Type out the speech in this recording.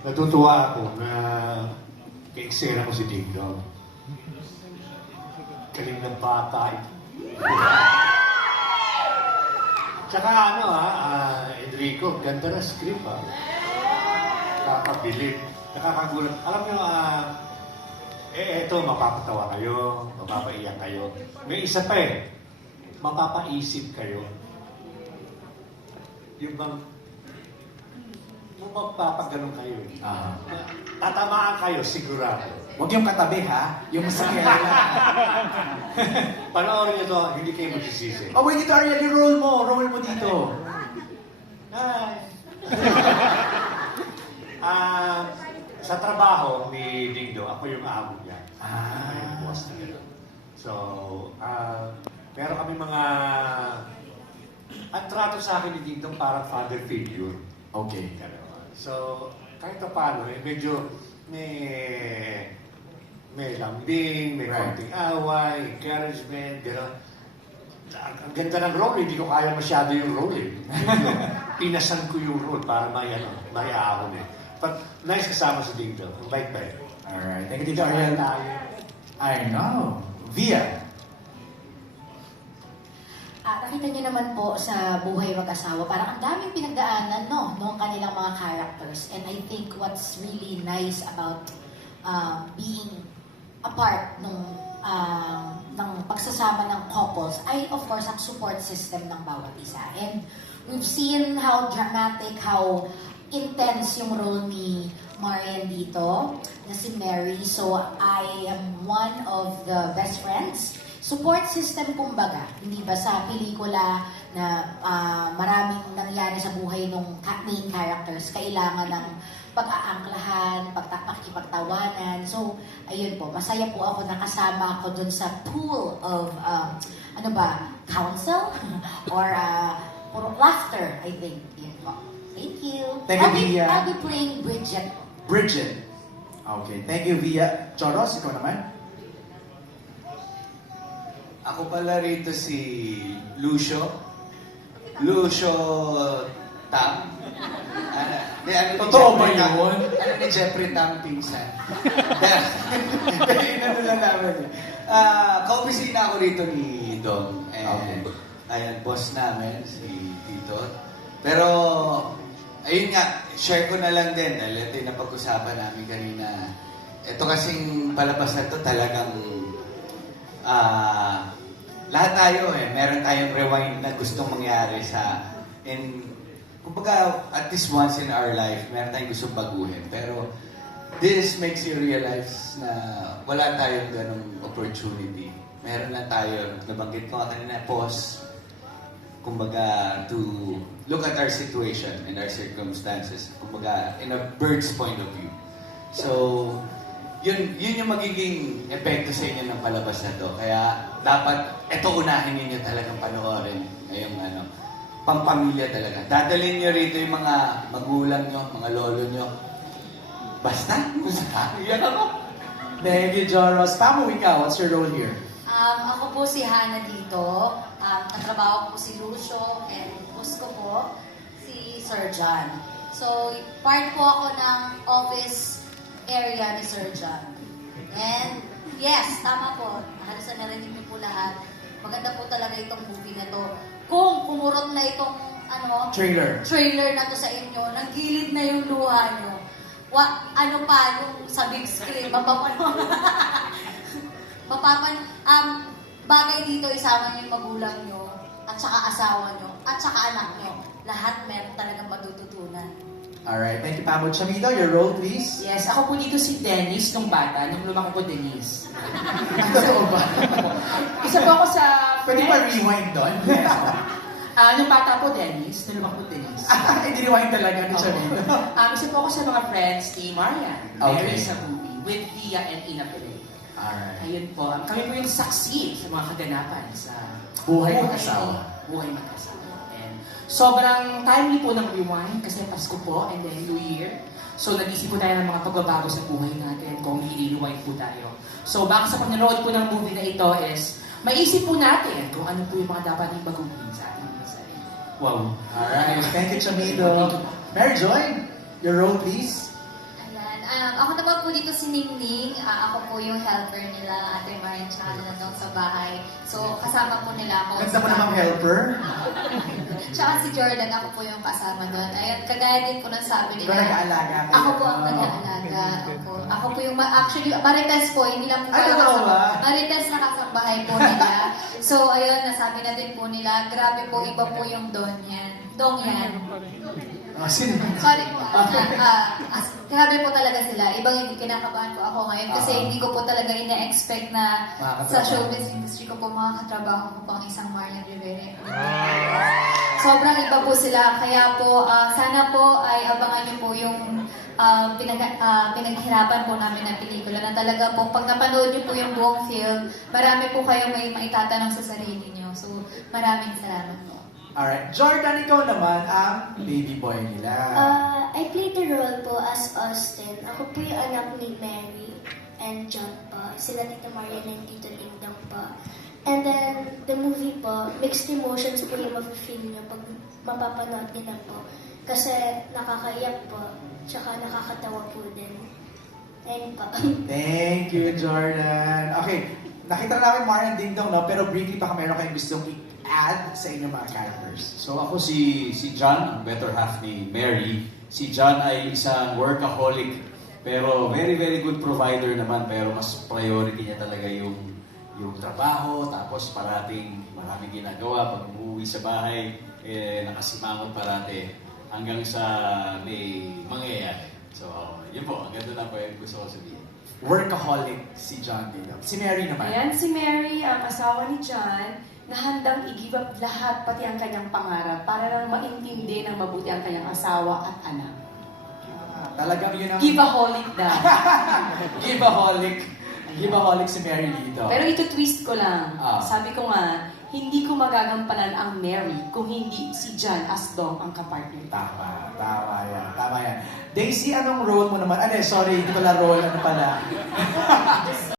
Natutuwa ako na ka-eksena ko si Ding Dong. Galing ng bata ito. Tsaka Enrico, ganda na script Nakakabilib. Nakakagulat. Alam nyo, eto, mapapatawa kayo, mapapaiyak kayo. May isa pa mapapaisip kayo. Yung bang magpapaganon kayo. Tatamaan kayo, sigurado. Huwag yung katabi, ha? Yung masakit. Panoorin nyo to, hindi kayo magsisisi. Oh, wait, ito, Ariel, roll mo. Roll mo dito. Hi! Sa trabaho ni Dingdong, ako yung amo niya. Yung boss na gano'n. So, pero kami mga... Ang trato sa akin ni Dingdong parang father figure. Okay. So, kahit pa paano, medyo may lambing, may konting away, encouragement, gano'n. Ang ganda ng role, hindi ko kaya masyado yung role. Pinasan ko yung role para may ahon But nice kasama si Dingdong. Ang bait-bait. Alright. Thank you, Tito Ariel. I know. Via. Nakita niyo naman po sa Buhay Mag-asawa, parang ang daming pinagdaanan, noong kanilang mga characters. And I think what's really nice about being a part ng pagsasama ng couples ay, of course, ang support system ng bawat isa. And we've seen how dramatic, how intense yung role ni Marian dito, na si Mary. So, I am one of the best friends. Support system, kumbaga. Hindi ba sa pelikula na maraming nangyari sa buhay ng main characters, kailangan ng pag-aangklahan, pakikipagtawanan. So, ayun po, masaya po ako nakasama ako dun sa pool of, counsel? Or puro laughter, I think. Yun po. Thank you. Thank you, Via. I'll be playing Bridget. Bridget. Okay. Thank you, Via. Choros, ikaw naman? Ako pala rito si Lucio. Lucio Tam. Totoo ba yun? Ano ni Jeffrey Tam pinsan? Dahil nalalaman niya. Kaopisina ako rito ni Dom. And ayan, boss namin, si Tito. Pero, ayun nga, share ko na lang din. Dahil ito yung napag-usapan namin kanina. Ito kasing palabas na ito talagang lahat tayo meron tayong rewind na gustong mangyari kumbaga, at least once in our life, meron tayong gustong baguhin. Pero, this makes you realize na wala tayong ganong opportunity. Meron lang tayo, nabanggit ko nga kanina, pause. Kumbaga, to look at our situation and our circumstances. Kumbaga, in a bird's point of view. So, yun yung magiging epekto sa inyo ng palabas na to. Kaya dapat ito unahin ninyo talagang panoorin ngayong pampamilya talaga. Dadalhin nyo rito yung mga magulang nyo, mga lolo nyo. Basta, yan ako. Thank you, Joros. Tamo, ikaw. What's your role here? Ako po si Hannah dito. Katrabaho ko si Lucio and boss ko po si Sir John. So, part po ako ng office area ni Sir John. And yes, tama po. Halos na narinig niyo po lahat. Maganda po talaga itong movie na to. Kung kumurot na itong trailer na to sa inyo, nagilid na yung luha nyo. Ano pa yung sa big screen, bagay dito isama niyo yung magulang nyo, at saka asawa nyo, at saka anak nyo. Lahat meron talagang matututunan. Alright, thank you, Pamo. Chamito, your role, please. Yes, ako po dito si Dennis nung bata, nung lumaki po Denise. Totoo ba? Isa po ako sa Pwede pa rewind doon? nung bata po Dennis, nung lumaki po Denise. Hindi rewind talaga ni Chamito. Isa po ako sa mga friends ni Marian, Okay. Mary sa movie, with Via and Ina Pelay. Alright. Ayun po, kami po yung saksi sa mga kaganapan sa Buhay Mag-asawa. Buhay Mag-asawa. And sobrang timely po ng rewind kasi Pasko po and then New Year. So nag-isip po tayo ng mga pagbabago sa buhay natin kung i-rewind po tayo. So baka sa panonood po ng movie na ito is maisip po natin kung ano po yung mga dapat yung baguhin sa ating mga sarili. Wow. Alright. Thank you, Chamito. Mary Joy, your role, please. Ako naman po dito si Ningning. Ako po yung helper nila, Ate Marian tsaka Nandong sa bahay. So, kasama po nila ako. Ganda mo namang helper. Tsaka si Jordan, ako po yung kasama doon. Ayun, kagaya din po ng sabi Ikaw nila. nag-aalaga kayo. Ako po ang nag-aalaga. Ako po yung, actually, Marites po, hindi lang po Ay, kayo totoo kasama. ba? Marites na kasambahay po nila. So, ayun, nasabi na din po nila, grabe po, iba po yung Dong yan. Sino? Sorry po. Grabe po talaga sila. Ibang yung kinakabahan ko ako ngayon kasi hindi ko po talaga ina-expect na Makakatrabaho. sa showbiz industry ko po makakatrabaho ko pang isang Marian Rivera. Sobrang iba po sila. Kaya po, sana po ay abangan niyo po yung pinaghirapan po namin ng pelikula na talaga po, pag napanood niyo po yung buong film, marami po kayong may maitatanong sa sarili niyo. So, maraming salamat po. Alright. Jordan, ikaw naman ang baby boy nila. I played the role po as Austin. Ako po yung anak ni Mary and John po. Sila Tita Marian and Tito Dingdong po. And then, the movie po, mixed emotions po yung mafe-feel nyo pag mapapanood nila po. Kasi nakakaiyak po, tsaka nakakatawa po din. Ayun po. Thank you, Jordan. Okay, nakita na namin Marian Dingdong, no? Pero briefly baka meron kayong gustong i-add sa inyong mga characters. So ako si John, ang better half ni Mary. Si John ay isang workaholic, pero very very good provider naman, pero mas priority niya talaga yung trabaho, tapos maraming ginagawa. Pag umuwi sa bahay, nakasimangot parati hanggang sa may mangyayari. So yun po, ang ganda na po yung gusto ko sabihin. Workaholic si John Dingdong. Si Mary naman. Ayan si Mary, ang asawa ni John, na handang i-give up lahat, pati ang kanyang pangarap, para lang maintindi ng mabuti ang kanyang asawa at anak. Talagang yun ang... Giveaholic daw. Giveaholic. Giveaholic si Mary dito. Pero ito twist ko lang. Ah. Sabi ko nga, hindi ko magagampanan ang Mary kung hindi si John as Dong ang kapartner. Tama yan. Daisy, anong role mo naman? Sorry, hindi pala role, ano pala?